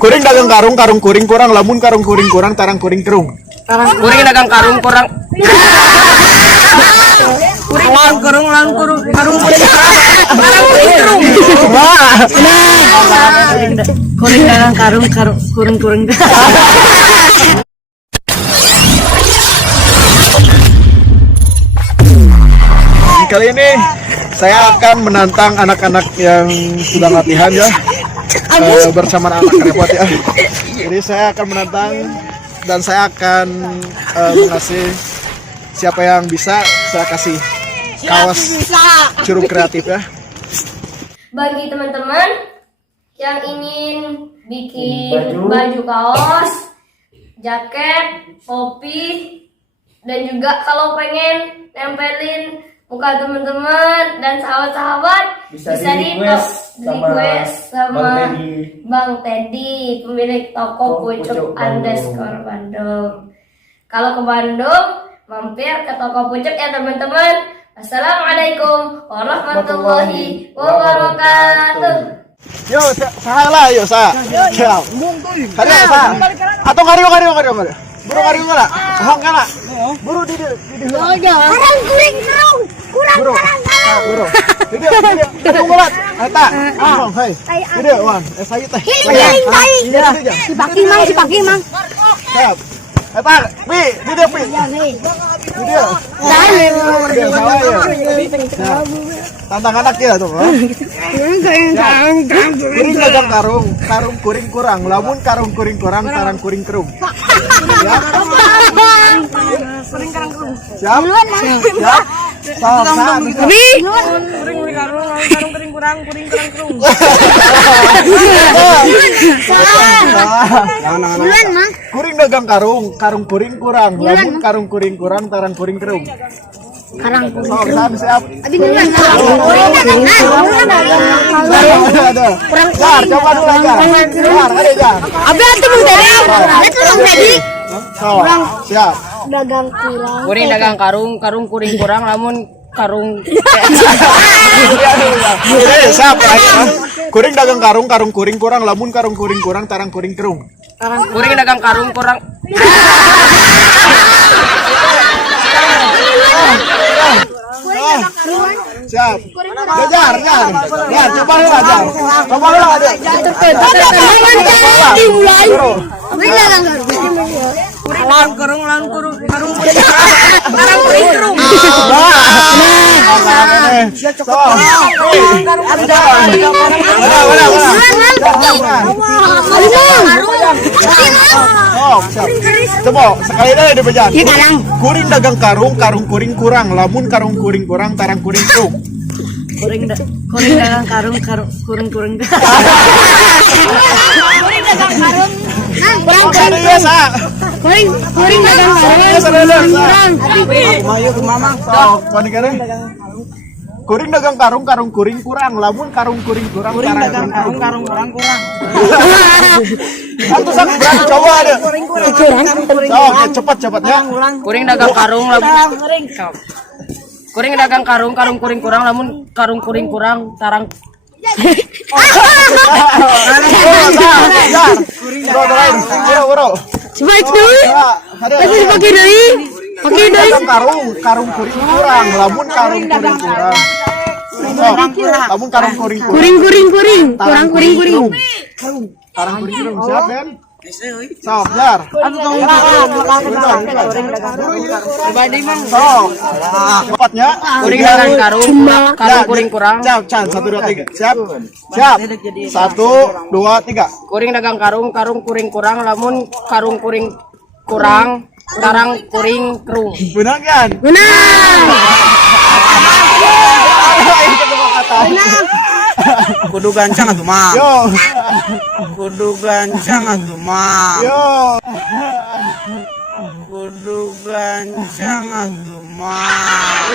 Kuring dagang karung, karung kuring kurang, lamun karung kuring kurang, tarang kuring kerung. Kuring dagang karung kurang. Kurang kurung karung kuring kerung. Wah. Kuring dagang karung kurung. Kali ini saya akan menantang anak-anak yang sudah latihan ya, bersama anak repot ya. Jadi saya akan menantang dan saya akan mengasih siapa yang bisa saya kasih kaos curug kreatif ya. Bagi teman-teman yang ingin bikin baju kaos, jaket, topi, dan juga kalau pengen nempelin muka teman-teman dan sahabat-sahabat bisa di request sama Bang Teddy, pemilik toko Pucuk _ Bandung. Kalau ke Bandung, mampir ke toko Pucuk ya teman-teman. Assalamualaikum warahmatullahi wabarakatuh. Yo, salah yo sa. Siap. Kari sa. Atau kari. Buru kari ngala. Hang kala. Buru di. Kurang kuring kerung. Buru. Buru. Di. Tunggu lat. Eta. Ngomong, hai. Di, wan. Saya teh. Si Paki mang. Siap. Eta, Pi, di dia Pi. Di dia. Salah ya. Tantang anak ya tuh. Kuring dagang karung kuring kurang, lamun karung kuring kurang, tarang kuring kerung. Ya. Kuring karang kerung. Siap. Siap. Kuring kurang kerung. Kuring dagang karung kuring kurang, lamun karung kuring kurang, tarang kuring kerung. Karang Siap, siap. Jar, coba dulu aja. Jar, ada jar. Abi atuh Bang Teddy. Bang Teddy. Siap. Dagang kurang. Kuring dagang karung kuring kurang, lamun karung. Siap. Kuring dagang karung kuring kurang, lamun karung kuring kurang, tarang kuring kerung. Kuring dagang karung kurang. Siap. Jar, coba dulu aja. Coba dulu aja. Karung kuring kerung. Coba sekali lagi di bejan. Kuring dagang karung kuring kurang, lamun karung kuring kurang, tarang kuring kerung. Kuring dagang karung kurung. Kuring dagang karung. Kuring dagang karung. Ayo ke mama. Kuring dagang karung kuring kurang, lamun karung kuring kurang, tarang kuring kerung. Kurang. Antus aku berani coba ada. Cepat-cepatnya. Kuring dagang karung lamun kuring dagang karung kuring kurang, lamun karung kuring kurang tarang. Bro. Sebaik deui. Masih pakai deui. Karung kuring kurang, lamun karung kuring kurang. Lamun karung kuring kurang. Kurang kuring. Tarang kuring kerung. Siap, Ben? Sok, Jar. Sok. Cepatnya. Kuring dagang karung kuring kurang. Siap, 1, 2, 3. Siap. 1, 2, 3. Kuring dagang karung kuring kurang, lamun karung kuring kurang tarang kuring kerung. Benar kan? Kudu gancang atuh mah. Yo. Kudu gancang atuh mah. Yo. Kudu gancang atuh mah.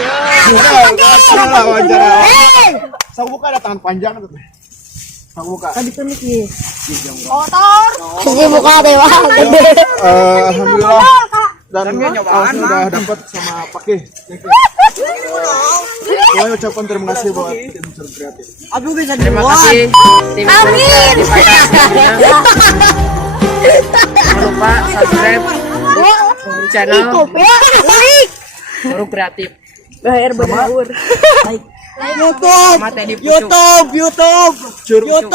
Wawancara. Sang buka ada tangan panjang tuh. Sang buka. Sisi buka teh Bang. Alhamdulillah. Dan sudah dapat sama Pakih. Saya ucapkan terima kasih buat tim Curug Kreatif. Aduh bisa Terima kasih tim Curug Kreatif. channel Balik. Curug Kreatif. YouTube, Sama Teddy Pucuk. YouTube, Curug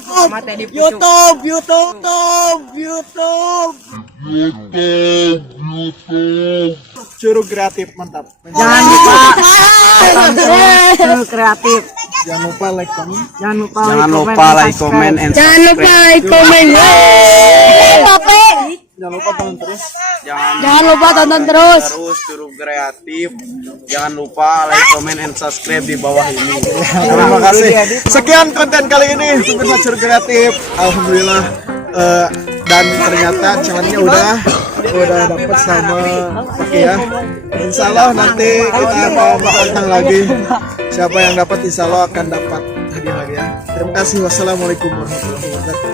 Sama Teddy Pucuk. YouTube. Curug Kreatif, mantap. Jangan lupa Curug Kreatif. Jangan lupa like, comment. Jangan lupa Jangan lupa like, comment, and Jangan lupa like, komen. Pape. Jangan lupa tonton terus. Jangan lupa tonton terus. Curug Kreatif. Jangan lupa like, comment, and subscribe di bawah ini. Terima kasih. Sekian konten kali ini pemirsa Curug Kreatif. Alhamdulillah. Dan ternyata challenge-nya udah dapat sama Paki ya. Insya Allah nanti kita mau tantang lagi. Siapa yang dapat insya Allah akan dapat hadiah-hadiah. Terima kasih. Wassalamualaikum warahmatullahi wabarakatuh.